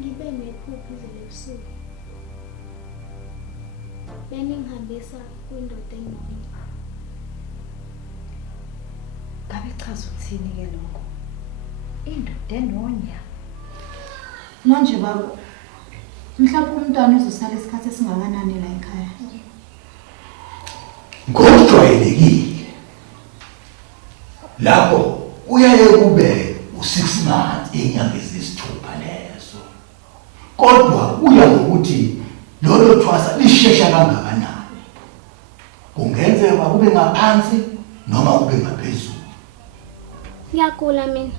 Ngibe nephupho izolo ebusuku. Beningihambisa kwindoda enonya. Ngabe chaza ukuthini ke lokho? Indoda enonya. Manje baba, mhlawumbe umntwana uzosala isikhathi esingakanani la ekhaya? Ngojwayelekile. Lapho uyaye kube u6 months inyanga ezisithupha lezo. Kodwa uya ngokuthi lolo thwasa lishesha kangakanani. Kungenzeka kube ngaphansi noma kube ngaphezulu. Ngiyagula mina.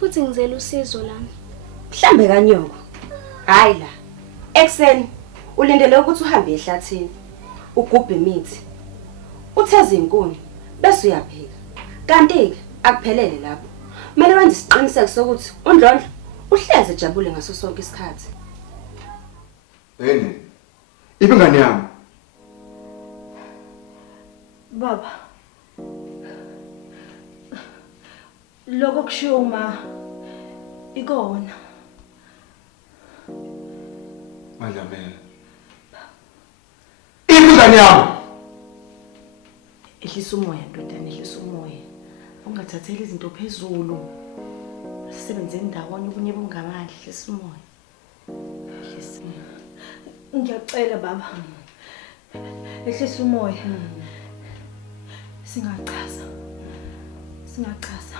Futhi ngizela usizo lami. Mhlambe kanyoko. Hayi la. Ekseni ulindele ukuthi uhambe ehlathini. Ugubhe imithi. Utheze inkuni bese uyaphika. Kanti ke akuphelele lapho. Kumele wenze isiqiniseko sokuthi uNdlondlo uhleze ejabule ngaso sonke isikhathi. Yini? Ibingane yami. Baba. Lokho kushiwo uma ikona. Madlamela. Ibingane yami. Ehlisa umoya ndodana, ehlisa umoya. Ungathatheli izinto phezulu. Sisebenze ndawonye kunye bungamandla, ehlisa umoya. Ehlisa. Ngiyacela baba. Ehlisa umoya. Singachaza. Singachaza.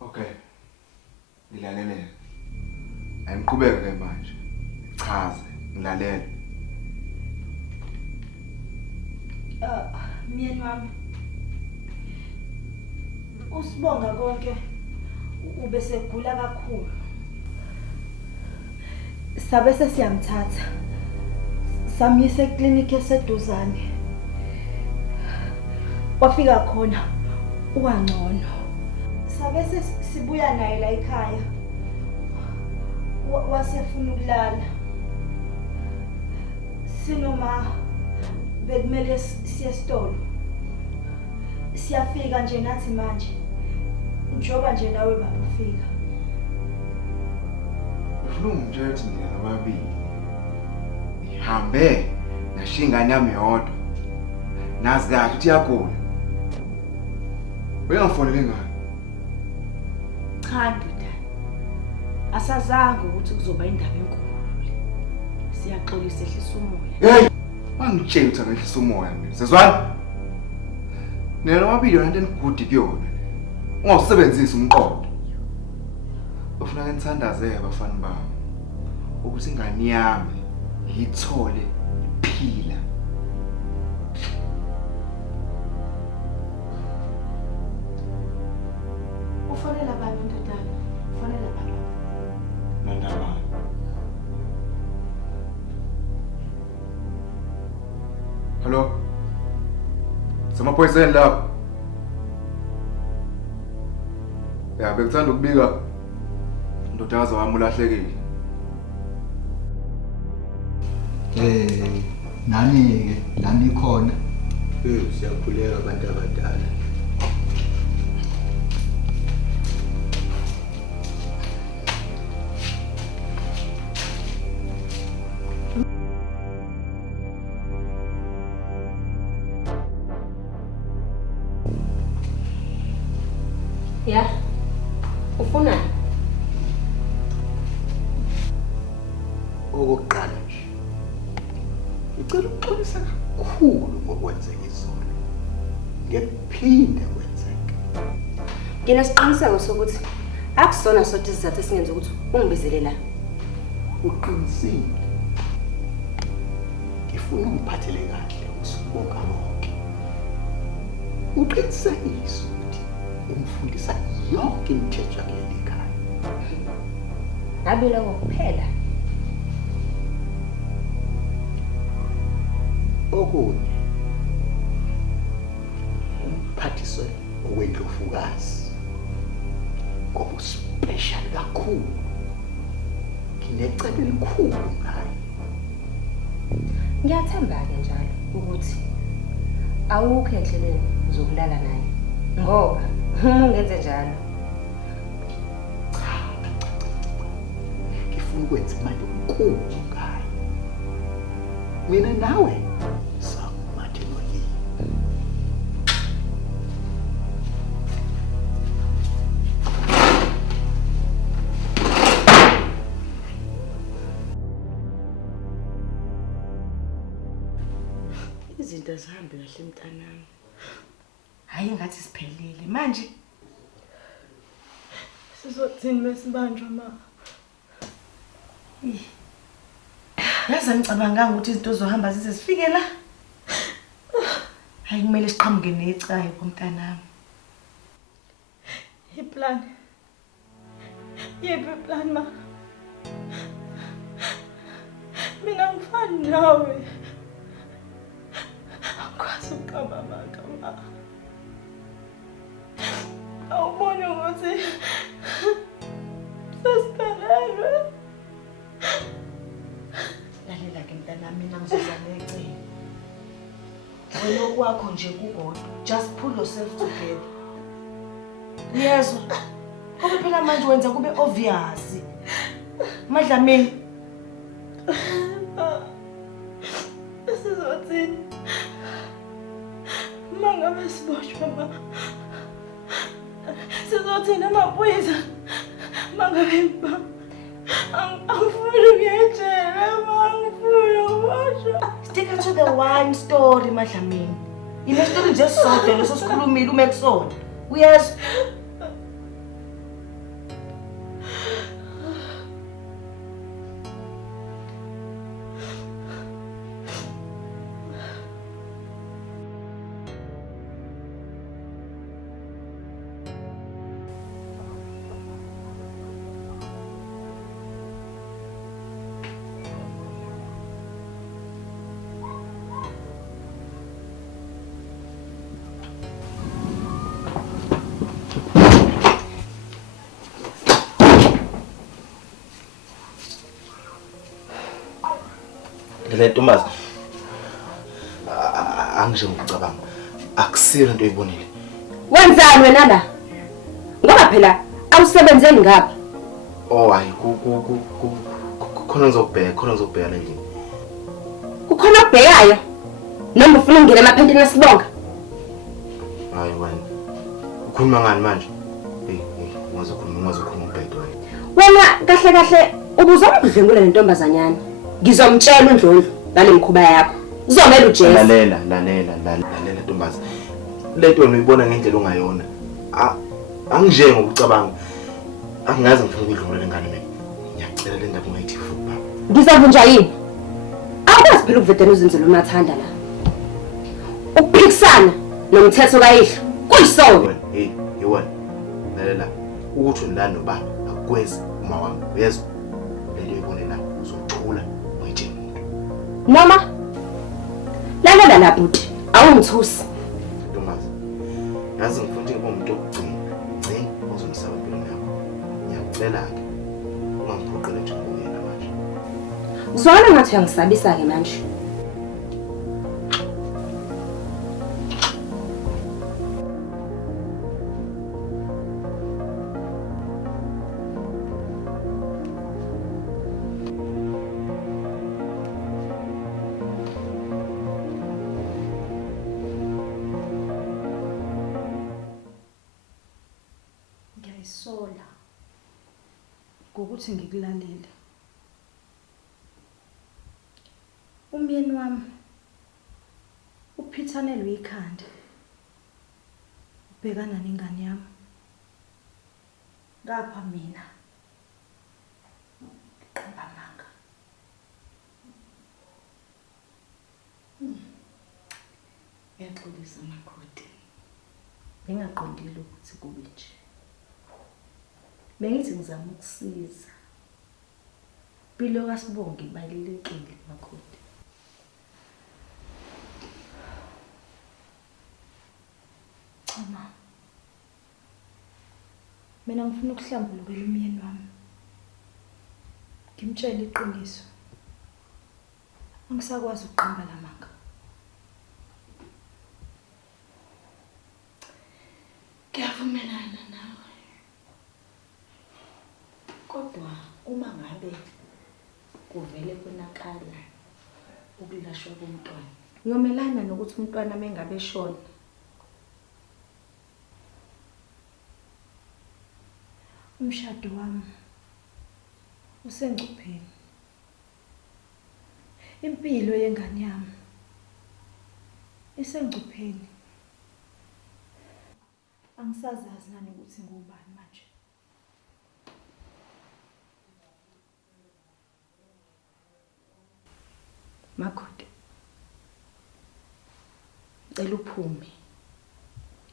Okay. Ngilalele. Ayimqhubeke ke manje. Chaze, ngilalele. Myeni wami. Usibonga konke ube segula kakhulu. Sabe sesiyamthatha. Samyisa eklinikhi eseduzane. Wafika khona uwangcono. Sabe sibuya naye la ekhaya. Wasefuna ukulala. Sinoma bekumele siye esitolo. Siyafika nje nathi manje. Njoba nje nawe baba ufika. Ufuna ungitshela ukuthi ngiyababili. Ngihambe nashiya ingane yami yodwa. Nazi kahle ukuthi iyagula. Uyangifonela ingane. Cha ndoda. Asazange ukuthi kuzoba indaba enkulu le. Siyaxolisa ehlisa umoya. Hey! Mangitshela ukuthi angehlisa umoya mina. Sezwana? Nena wabili yona into enigudi kuyona. Ungawusebenzisi umqondo. Ufuna ngenithandazeke bafana bami. Ukuthi ingane yami yithole iphila. Ufonela bani ndodana? Ufonela bani? Nandaba. Hello? Samaphoyiseni lapho. Ya bekuthanda ukubika ndodakazi wami ulahlekile. Nani ke lani khona. Siyakhuleka abantu abadala. Ya. Ufuna? Okokuqala nje. Ngicela ukuxolisa kakhulu ngokwenzeka izolo. Ngiyaphinda kwenzeka. Nginesiqiniseko sokuthi akusona sodwa isizathu esingenza ukuthi ungibizele la. Uqinisile. Ngifuna ungiphathele kahle usibonga bonke. uqinisekise ukuthi umfundisa yonke imithetho yakuleli ekhaya. Ngabe lokho kuphela? Okunye umphathiswe okwendlovukazi ngoba uspecial kakhulu. Nginecebo elikhulu ngaye. Ngiyathemba-ke njalo ukuthi awukho endleleni zokulala naye ngoba uma ungenze njalo Ngifuna ukwenza imali enkulu ngaye. Mina nawe samathelweni. Izinto zihambe kahle mntanami. Hayi ngathi siphelile manje. Sizothini besibanjwa ma? Yazi ngicabanganga ukuthi izinto zohamba zize zifike la. Hayi kumele siqhamuke necayi kumntanami. Iplan. Yephi plan ma? Mina ngifani nawe. Akwazi ukuqamba amagama. Awuboni ukuthi sesiphelelwe. Lalela ke mntanami mina ngizoza necayi. Wena okwakho nje kukodwa. Just pull yourself together. Uyezwa? Ngoba phela manje wenza kube obvious. Madlamini. Sizothini? Mangabe siboshwe ma. Sizothini amaphoyisa? Mangabe ba. Angifuni ukuyetshela, angifuni ukuboshwa. Stick to the one story madlamini. Ile story nje sodwa leso sikhulumile uma kusona. Uyezwa? Le Ntombazana angisho ngicabanga akusile into oyibonile. Wenzani wena la? Ngoba phela awusebenzeni ngapha. Oh hayi khona ngizobheka le ndini. Kukhona obhekayo. Noma ufuna ungena emaphendeni esibonga? Hayi wena. Ukhuluma ngani manje? Hey, ungazokhuluma ubheke wena. Wena kahle ubuzwa ukudlengula lentombazanyana. Ngizomtshela uNdlovu ngale mkhuba yakho. Uzomela uJesu. Lalela Ntombazana. Lento uyibona ngendlela ongayona. Angijenga ukucabanga. Angazi ngifuna ukudlula lengane mina. Ngiyacela le ndaba ungayithi futhi baba. Ngizavunja yini? Awukwazi phela ukuvedela uzenzela umathanda la. Ukuphikisana nomthetho kayihlo kuyisono. Hey, yewona. Lalela ukuthi unilana nobaba akukwenzi uma wami. Uyezwa? Lento uyibone la uzothula uyithe umuntu. Noma lalela la bhuti awungithusi. Ntombazana. Yazi ngifuna ukuthi ube umuntu ogcina uzomsaba empilweni yakho. Ngiyacela ke ungangiphoqele nje ngokuyena manje. Uzwana ngathi uyangisabisa ke manje. Ngiyayisola ngokuthi ngikulalele. Umyeni wami uphithanelwe ikhanda. Ubhekana nengane yami. Ngapha mina ngiqamba amanga. Ngiyaxolisa makhosi. Bengaqondile ukuthi kube nje. Bengithi ngizama ukusiza. Impilo kaSibonge ibalulekile makhosi. Chama. Mina ngifuna ukuhlambulukela umyeni wami. Ngimtshela iqiniso. Angisakwazi ukuqamba lamanga. Ngiyavumelana nawe. Kodwa uma ngabe kuvele konakala ukulashwa komntwana, Ngiyomelana nokuthi umntwana mengabe eshona. Umshado wami usengcupheni. Impilo yengane yami isengcupheni. Angisazazi nani ukuthi ngubani manje. Makhodi. Cela uphume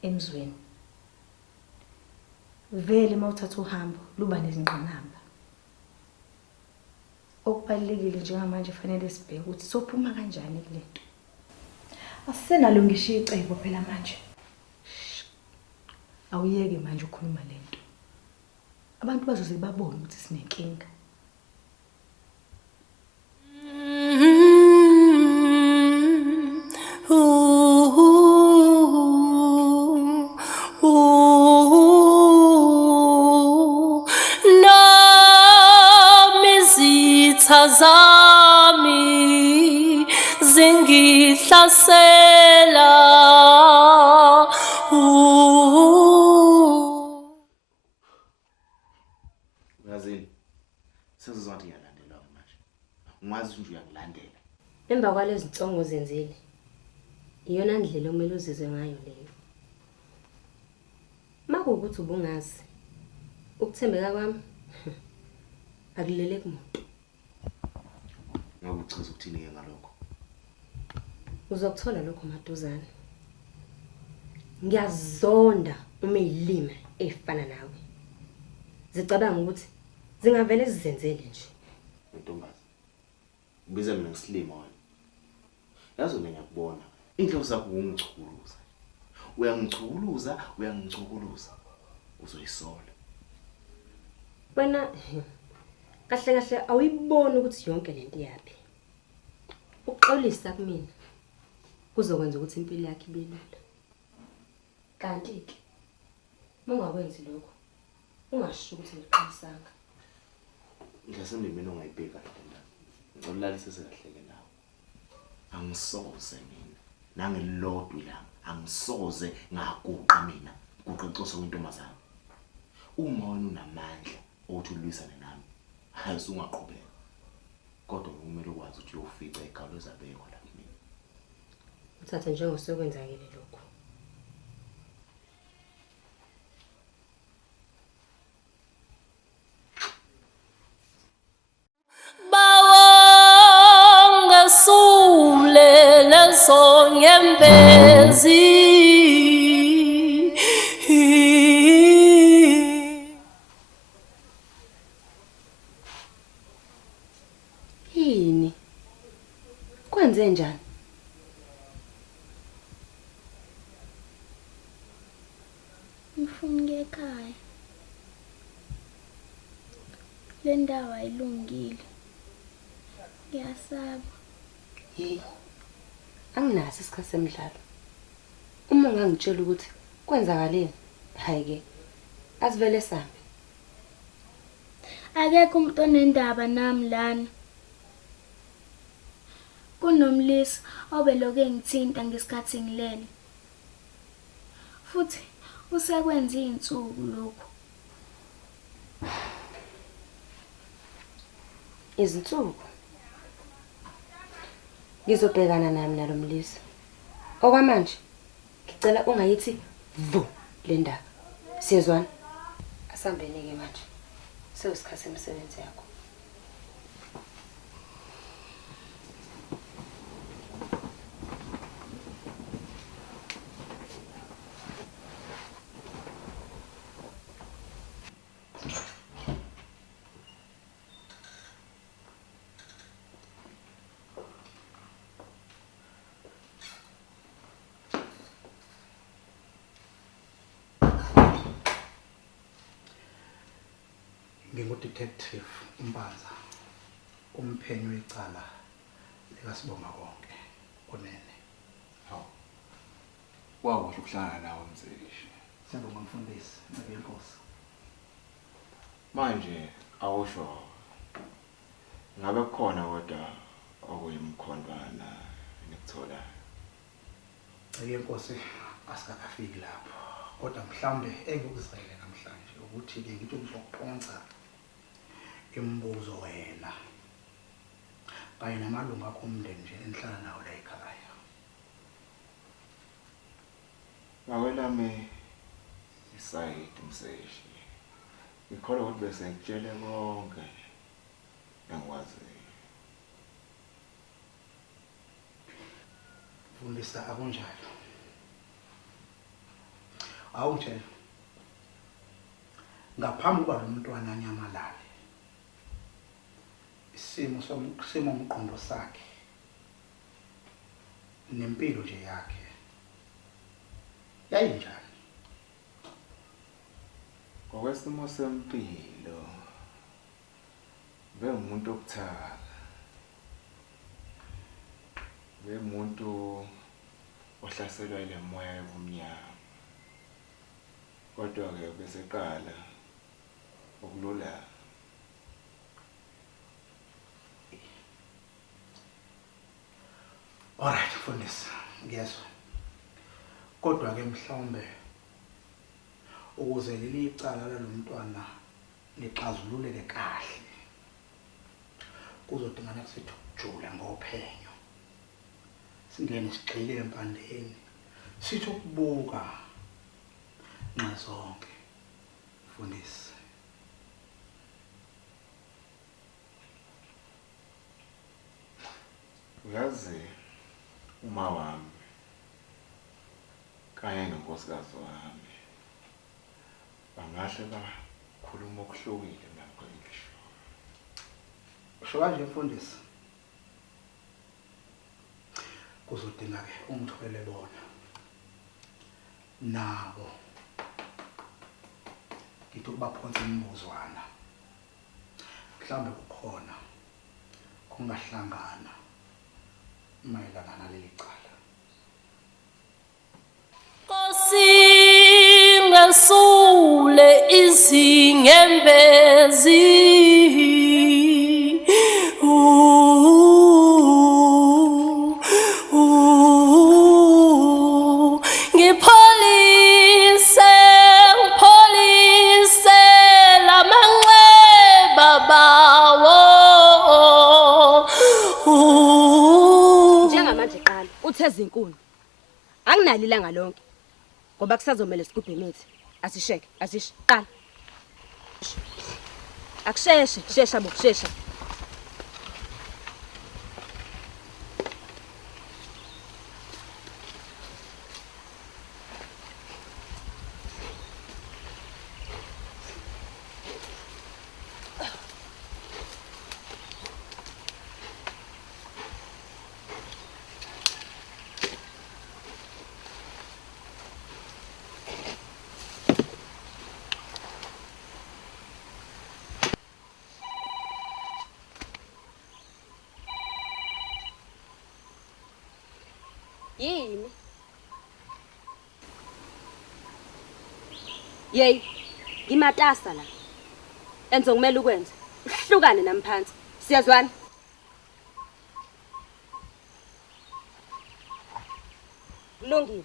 emzweni. Vele mawuthatha uhambo luba nezingqinamba. Okubalekile njengamanje fanele sibheke ukuthi sophuma kanjani kulento. Asisenalo ngisho icebo phela manje. Awuyeke manje ukukhuluma lento. Abantu bazoze babone ukuthi sinenkinga. Zami zingihlasela Yazini sezizwa ukuthi ngiyalandela manje. Ungazi nje uyangilandela. Emva kwalezi nsongo zenzile. Iyona ndlela omele uzizwe ngayo leyo. Makuwukuthi ubungazi ukuthembeka kwami akulele kumuntu. Ngabe uchaza ukuthini ke ngalokho? Uzokuthola lokho maduzane. Ngiyazonda uma ilima efana nawe. Zicabanga ukuthi zingavele zizenzele nje. Ntombazi. Ngibiza mina ngisilima wena. Yazi mina ngiyakubona. Inhlobo zakho ungichukuluza. Uyangichukuluza. Uzoyisola. Wena kahle awuyiboni ukuthi yonke lento yapi. Ukuxolisa kumina kuzokwenza ukuthi impilo yakhe ibe lula. Kanti ke ungakwenzi lokho. Ungasho ukuthi ngiqinisanga. Ngiyasembe mina ongayibheka lento. Ngikulalise sekahleke nawe. Angisoze mina. Nangelodwa ilanga angisoze ngaguqa mina. Kuqoqoso wentombazana. Uma wena unamandla othi ulwisane nami, hayi ungaqhubeka. Kodwa kumele ukwazi ukuthi uyofica igalo ezabekwa la kimi. Uthatha njengosekwenzakile lokho. bawonga sule lezo nyembezi Yini? Kwenze njani? Ngifuna ukuya ekhaya. Le ndawo ayilungile. Ngiyasaba. Hey. Anginaso isikhathi semidlalo. Uma ungangitshela ukuthi kwenzakaleni, hayi ke. Asivele sambe. Akekho umuntu onendaba nami lana. Kunomlisi obeloke ngithinta ngesikhathi ngilele. Futhi usekwenza izinsuku lokho. Izinsuku. Ngizobhekana nami nalomlisi. Okwamanje ngicela ungayithi vu le ndaba. Siyezwana? Asambene ke manje. Sewusikhathi semsebenzi yakho. Detective Mpanza, umphenyi wecala likasibonga konke onene. Hawu. Wakusho ukuhlangana nawe Mzeshi. Siyabonga mfundisi, ngeNkosi. Manje awusho ngabe kukhona kodwa okuyimkhondwana nikuthola. NgeNkosi asikafiki lapho. Kodwa mhlambe engikuzele namhlanje ukuthi ke ngithi uzokuphonsa imibuzo wena kanye namalungu akho omndeni nje enihlala nawo la ekhaya. Ngawelami isayidi Mseshi. Ngikholwa ukuthi bese ngitshele konke engikwaziyo. Mfundisa akunjalo. Awungitshela. Ngaphambi kuba lo mntwana anyamalale. Isimo umqondo sakhe. Nempilo nje yakhe. Yayinjani? Ngokwesimo sempilo bengumuntu okuthaka. Bengumuntu ohlaselwa ile moya yobumnyama. Kodwa ke bese qala ukulula. Alright mfundisi, ngiyezwa. Kodwa ke mhlawumbe ukuze leli icala lalomntwana lixazululeke kahle. Kuzodingana kusethu ukujula ngophenyo. Singene sigxile empandeni. Sithi ukubuka nxa zonke. Mfundisi. Uyazi uma wami kanye nonkosikazi wami bangahle bakhuluma okuhlukile lapho ngisho. Usho kanje mfundisi. Kuzodinga ke umthwele bona. Nabo. Ngithi ukubaphonsa imibuzwana. Mhlambe kukhona kungahlangana mayelana naleli cala. Kosingasule izinyembezi ngipholise lamanxeba bawo. Njengamanje qala utheza inkuni. Anginalo ilanga lonke. Ngoba kusazomela sigubhe imithi. Asisheke, qala. Akusheshe, shesha bokushesha. Yini? Yey, ngimatasa la. Enzo kumele ukwenze. Uhlukane namphansi. Siyazwana? Kulungile.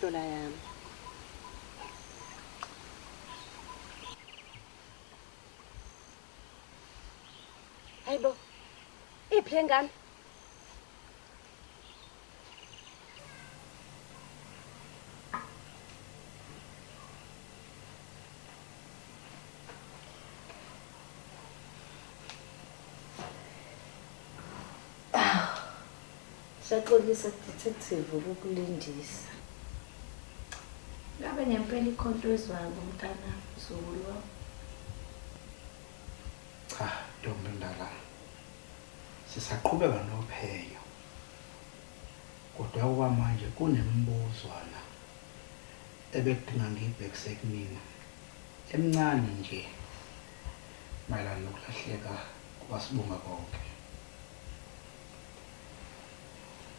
Hlola yami. Hayibo. Iphi ngane? Siyaxolisa detective ukukulindisa. Ngabe ngempela ikhonto ezwayo ngomntana Zulu wami. Cha, Ntombi Ndala. Sisaqhubeka nophenyo. Kodwa kwamanje kunembuzwana ebedinga ngibhekise kunina emncane nje mayelana nokulahleka kwasibunga konke.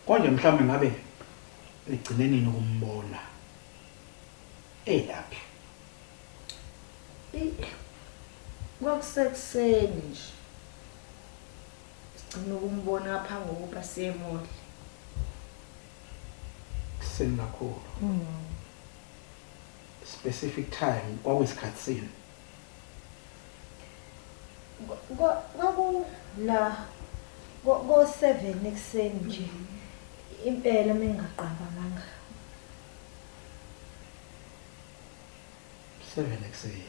Konje mhlawumbe ngabe nigcine nini ukumbona elaphi? Kwakusekuseni nje. Sigcina ukumbona ngaphambi kokuba siye emoli. Kuseni kakhulu. Specific time kwakuyisikhathi sini? Kwakula go-7 ekuseni nje. Impela mengaqambanga. 7 ekuseni.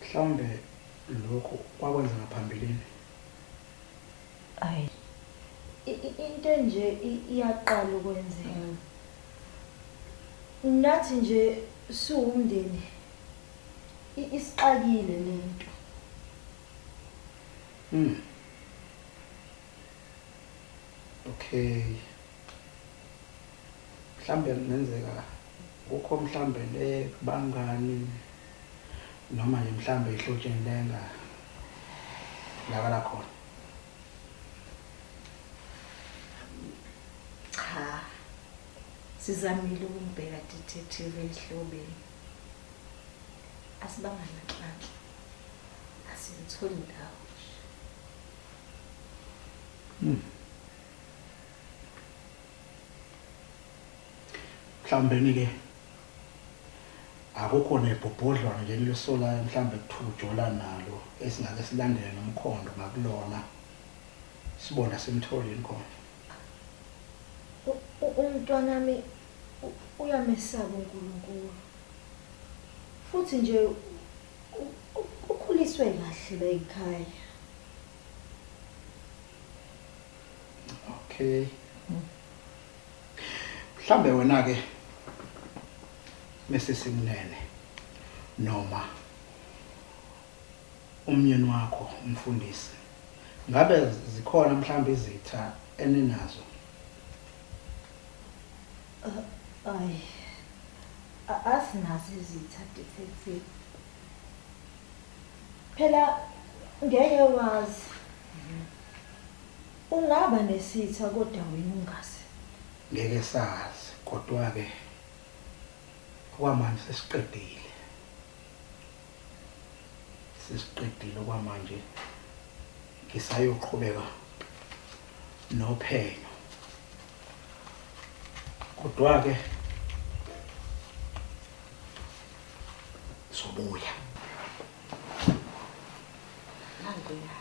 Mhlawumbe lokho kwakwenza ngaphambilini. Hayi. Into nje iyaqala ukwenzeka. Nathi nje siwumndeni isixakile lento. Okay. Mhlambe kungenzeka ukho mhlambe le bangani noma nje mhlambe ihlotsheni lenga lakala khona. Cha. Sizamile ukumbheka detective ehlobeni. Asibanga naxaxa. Asimtholi ndawo. Mhlambe nike akukho nebhobhodlwana nje lesolayo mhlambe kuthujola nalo esingake silandele nomkhondo ngakulona sibona simtholini khona. Umntwana nami uyamesaba uNkulunkulu. Futhi nje ukhuliswe kahle la ekhaya. Okay. Mhlambe wena ke mesisimnene noma umnyeni wakho umfundisi. Ngabe zikhona mhlambe izitha eninazo? Ay. Asinazi izitha detective. Phela ngeke wazi. Ungaba nesitha kodwa wena ungazi. Ngeke sazi kodwa ke okwamanje sesiqedile. Sesiqedile okwamanje ngisayoqhubeka nophenyo. Kodwa ke sobuya. Nangoya.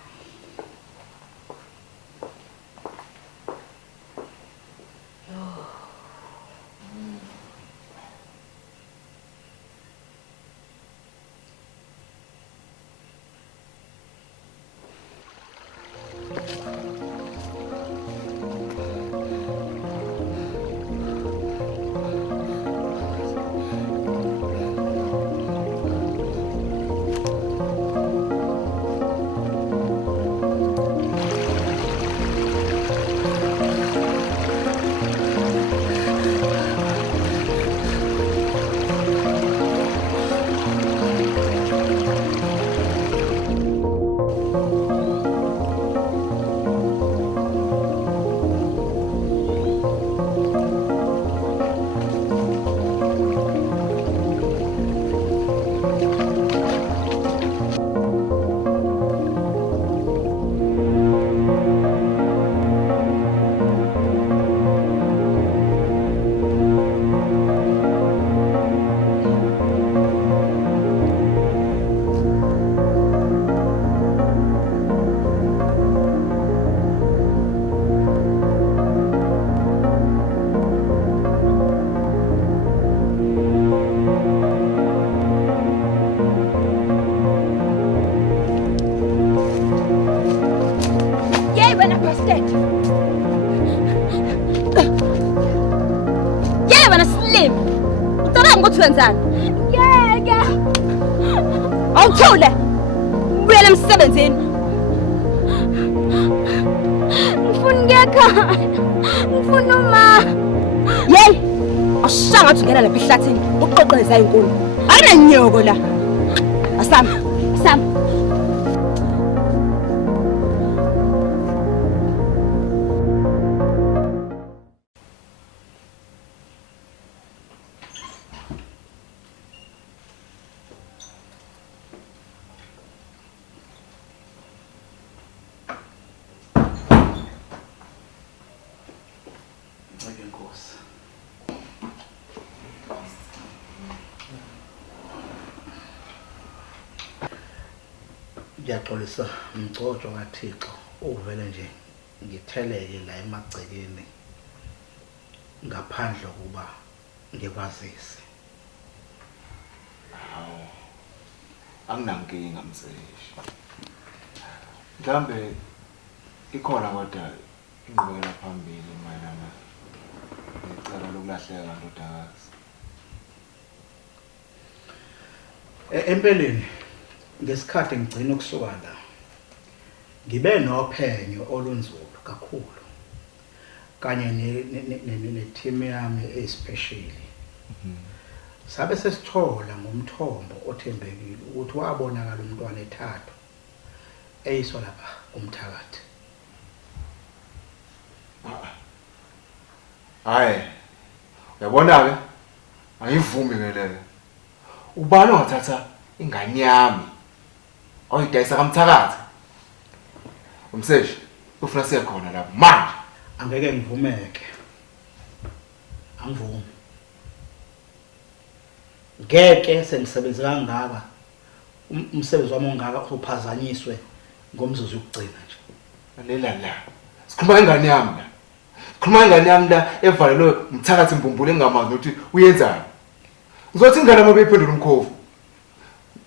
Wenzani? Ngeke. Awuthule. Ubuyele emsebenzini. Ngifuna ngiyakhala. Ngifuna uma. Yey. awushanga ukuthi ungena lapha ehlathini uqoqeza inkulu. Akunanyoko la. Asamba, samba. Ngiyaxolisa umgcojo kaThixo uvele nje ngitheleke la emagcekeni ngaphandle kuba ngikwazise. Hawu. Anginankinga mseshi. Mhlambe ikhona kodwa ingqubekela phambili mayelana necala lokulahleka kandodakazi. Empeleni ngesikhathi ngigcina ukusuka la ngibe nophenyo olunzulu kakhulu kanye ne-team yami especially sabe sesithola ngomthombo othembekile ukuthi wabonakala umntwana ethathu eyiswa lapha kumthakathi. Hayi. Uyabona ke? Ayivumi ke leyo. Ubani ongathatha ingane yami oyidayisa kamthakathi? Umseshi ufuna siye khona lapho manje. Angeke ngivumeke. Angivumi. Ngeke sengisebenza kangaka umsebenzi wami ongaka uphazanyiswe ngomzuzu ukugcina nje. Lalela la. Sikhuluma ingane yami la. Sikhuluma ingane yami la evalelwe umthakathi imbumbule engamazi ukuthi uyenzani. Ngizothi ingane uma beyiphendula umkhovu.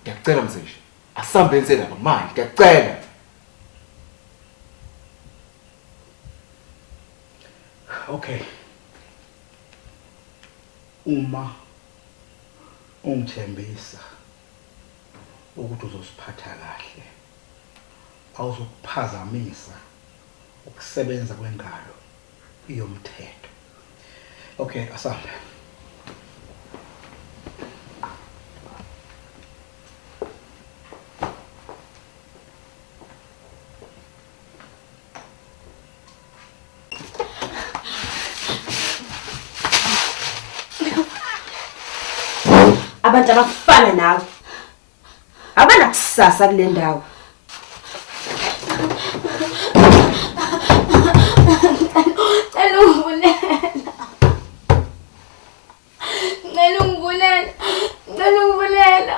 Ngiyacela mseshi. Asambenze lapha manje ngiyacela. Okay. Uma ungithembisa ukuthi uzosiphatha kahle awuzokuphazamisa ukusebenza kwengalo yomthetho. Okay, asambe. Abantu abafana nawe abanakusasa kule ndawo. Cela ungivulela. Cela ungivulela. Cela ungivulela.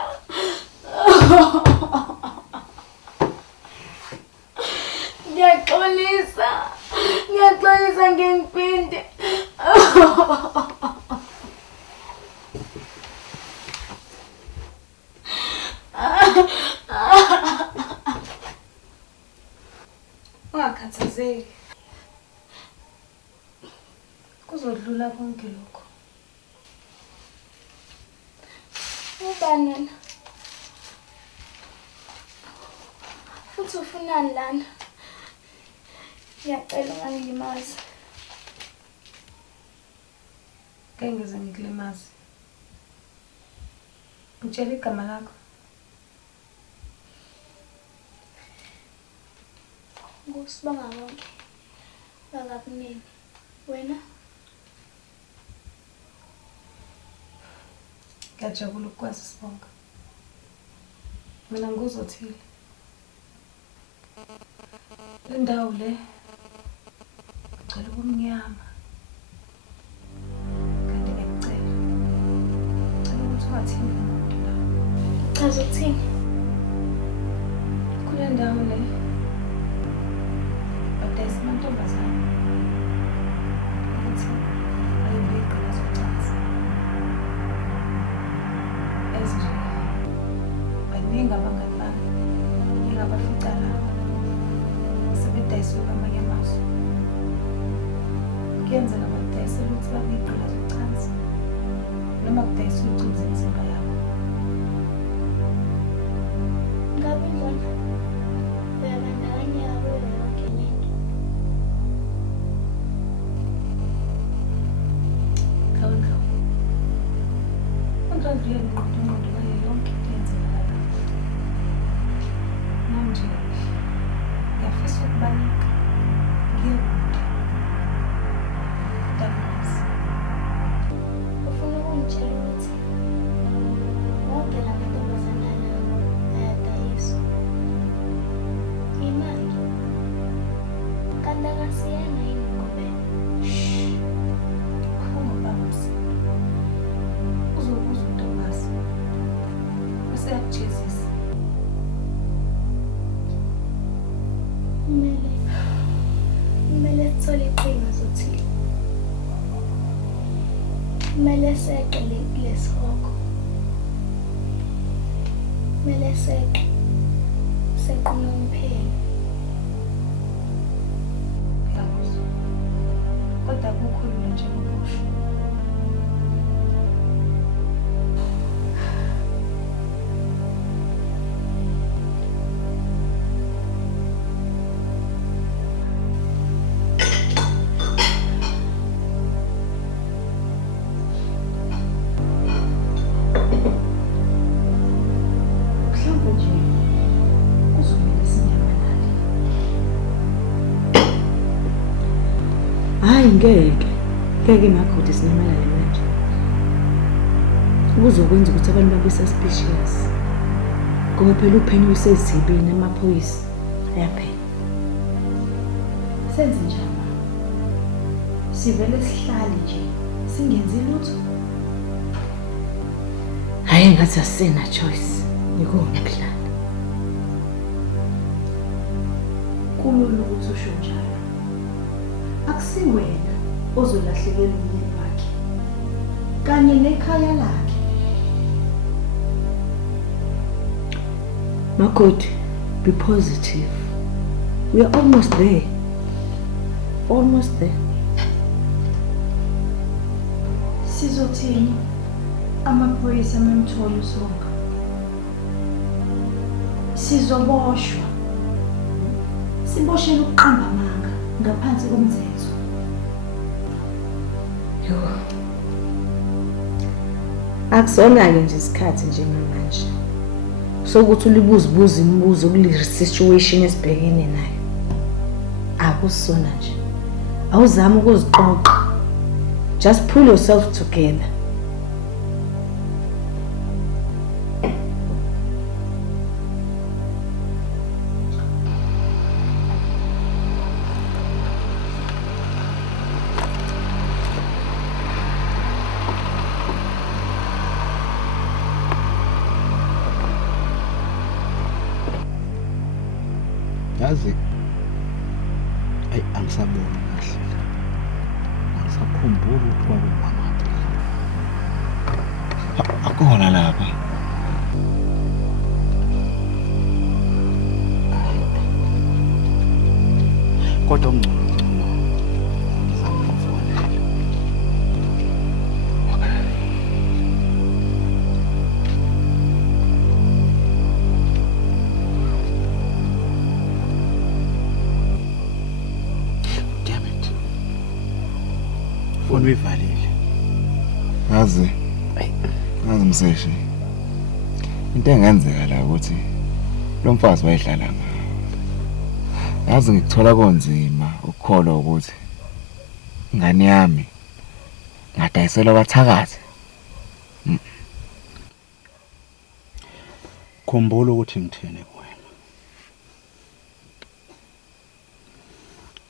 Ngiyaxolisa. Ngiyaxolisa ngengiphinde. Ungakhathazeki. Kuzodlula konke lokho. Ubani? Futhi ufunani lana? Ngiyacela ungangilimazi. Ngeke ngize ngikulimaze. Ngitshela igama lakho. Ngusibonga bonke. Bakakunini. Wena? Ngiyajabula ukwazi Sibonga. Mina nguzothile. Le ndawo le ngicela ubumnyama. Kanti ngicela ukuthi ungathini umuntu la. Chaza ukuthini? Kule ndawo le badayisa amantombazane ukuthi ayibhekela zocansi. Ezinje baningi abangani bami engabafica lapha sebedayiswe kwamanye amazwe. Kuyenzeka badayisela ukuthi babey'qila zocansi noma kudayiswa iy'cubu zemizimba yabo. Ngabe njalo? Uyabandakanya kuyo yonke lento. Khawukhawu akasiyena yini uGobela? Ungabamba umsindo. Uzobuza uNtombazi. Bese yakujezisa. Kumele sithole iqhinga zothile. Kumele seqe lesihoko. Kumele seqe unomphela. Ngiyakuzwa. Kodwa akukho lula njengokusho. Mhlawumbe nje kuzomele sinyamalale. Hayi ngeke makhodi sinyamalale manje. Ubuzokwenza ukuthi abantu babe suspicious. Ngoba phela uphenyo usezibini amaphoyisa ayaphela. Senze njani? Sivele sihlale nje singenzi lutho. Hayi ngathi asena choice. Yikumdlala. Kulula ukuthi usho njalo. Akusiwena ozolahlekelwa umyeni wakhe kanye nekhaya lakhe. Makoti, be positive. We are almost there. Almost there. Sizothini amaphoyisa memthola usonga. Sizoboshwa. Siboshela ukuqamba amanga ngaphansi komthetho. Yo. Akusona-ke nje isikhathi njengamanje sokuthi ulibuzibuza imibuzo kule situation esibhekene nayo. Akusona nje. Awuzama ukuziqoqa. Just pull yourself together. Yazi angisaboni kahle. Angisakhumbuli ukuthi kwakumamaphi. Akona lapha. Kodwa ngcono ngizamfonela. Damn it. Phone uyivalile. Yazi Mseshi. Into engenzeka la ukuthi lo mfazi wayedlala ngayo. Yazi ngikuthola konzima ukukholwa ukuthi ingane yami ngadayisela abathakathi. Khumbula ukuthi ngithene kuwena.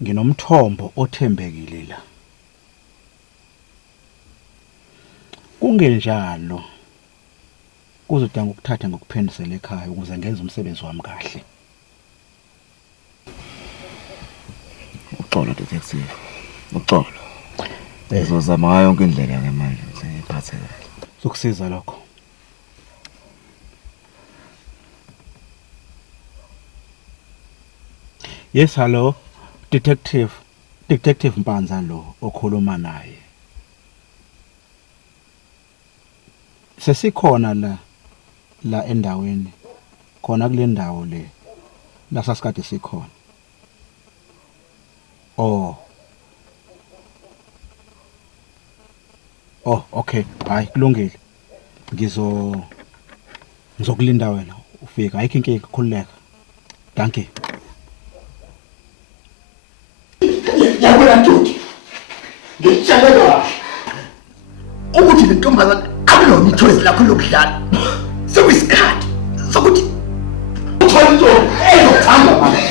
Nginomthombo othembekile la. Kungenjalo kuzodanga ukuthatha ngokuphendisela ekhaya ukuze ngenze umsebenzi wami kahle. Uxolo detective. Uxolo. Ngizozama ngayo yonke indlela ke manje ukuthi ngiphathe kahle. Sokusiza lokho. Yes, hello. Detective Mpanza lo okhuluma naye. Sesikhona la endaweni. Khona kule ndawo le. La sasikade sikhona. Oh, okay. Hayi kulungile. Ngizokulinda wena ufika. Ayikho inkinga, khululeka. Thank you. Yabona Ntombi. Ngitshalela ukuthi le ntombazana akulona ichoice lakho lokudlala. Sekuyisikhathi sokuthi uthole into ezothanda manje.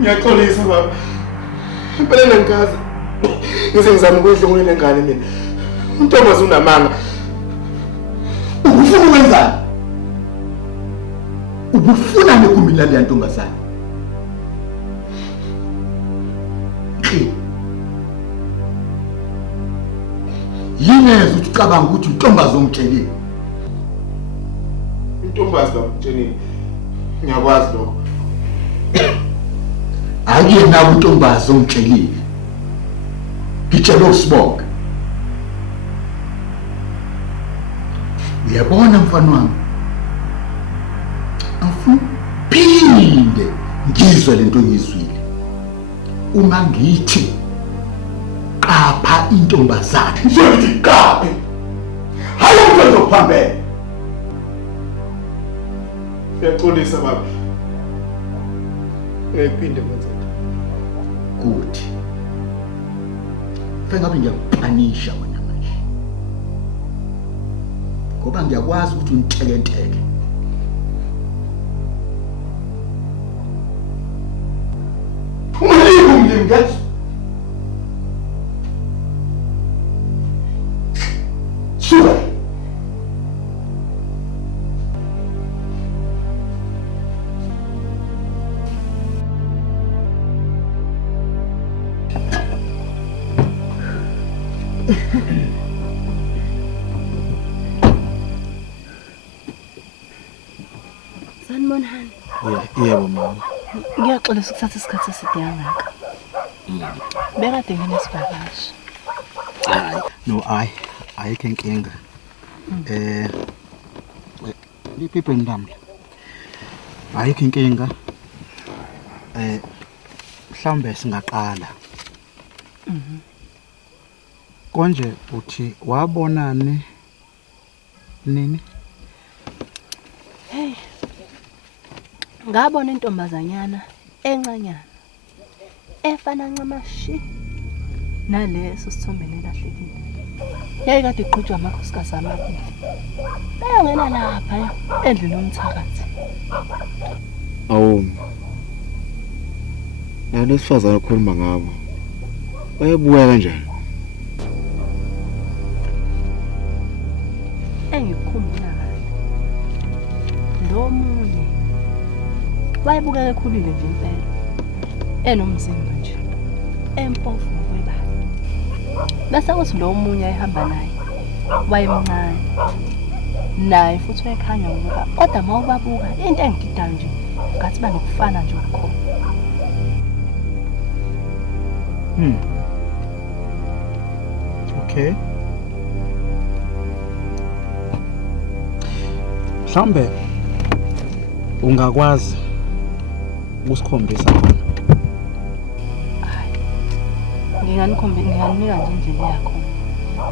Ngiyaxolisa baba. Impela ngikazi. Ngize ngizama ukudlungula nengane mina. Untombazi unamanga. Ufuna ukwenzani? Ubufuna nekumila le ntombazana. Yinezwe ucabanga ukuthi untombazi ongitshelile. Intombazi bamtshenile. Ngiyakwazi lokho. Akuyena untombazi ongitshelile. Ngitshela usibonga. Uyabona mfana wami? Afuphinde ngizwe lento ngizwile. Uma ngithi qapha intombazana, ngizothi qaphe. Hayi umuntu ozophambene. Ngiyaxolisa baba. Ngiphinde manje. Good. Fengabe ngiyakupanisha wena manje. Ngoba ngiyakwazi ukuthi unitheketheke. Umlimi ngathi Sure. Sanibonani. Yebo mama. Ngiyaxolisa ukuthatha isikhathi eside kangaka. Bekade nginesivakashi. No, ayikho inkinga. Liphiphe ndamla. Ayikho inkinga. Mhlambe singaqala. Konje uthi wabonani nini? Hey. Ngabona intombazanyana encanyana. Efana ncamashi naleso sithombele lahlekile. Yayikade iqhutshwa amakhosikazi amabili. Bayongena lapha endlini yomthakathi. Awu. Nalo sifazana okhuluma ngabo. Bayabuya kanjani? Engikukhumbula kahle. Lo munye wayebuka ekhulile nje impela. Enomzimba nje. Empofu ngokwebala. Bese kuthi lo munye ayihamba naye. Wayemncane. Naye futhi wayekhanya ngoba kodwa mawubabuka into engididayo nje ngathi banokufana nje ukukhona. Okay. Mhlambe ungakwazi ukusikhombisa khona. Nginganika nje indlela yakho.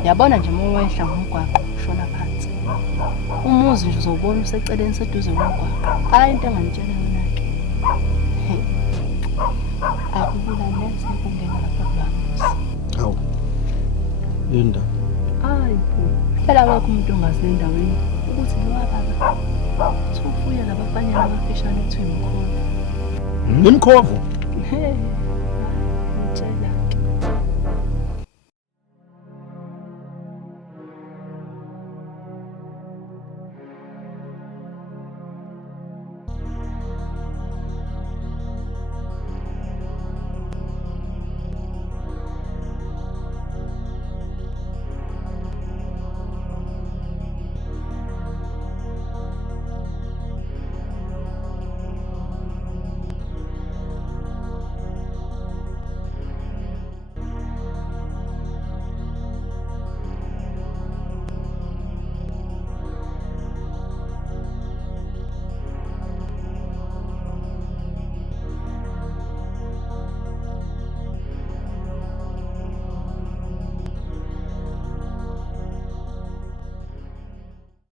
Yabona nje uma wehla ngomgwaqo ushona phansi. Umuzi nje uzobona useceleni seduze komgwaqo. Hayi into enganitshela yona ke. Akubula neze kungena lapha kubantu. Hawu. Linda. Hayi phela akho umuntu ongazi endaweni ukuthi lo baba. Ufuya labafanyana abafishane ethu imkhono. Imkhovo? Hey.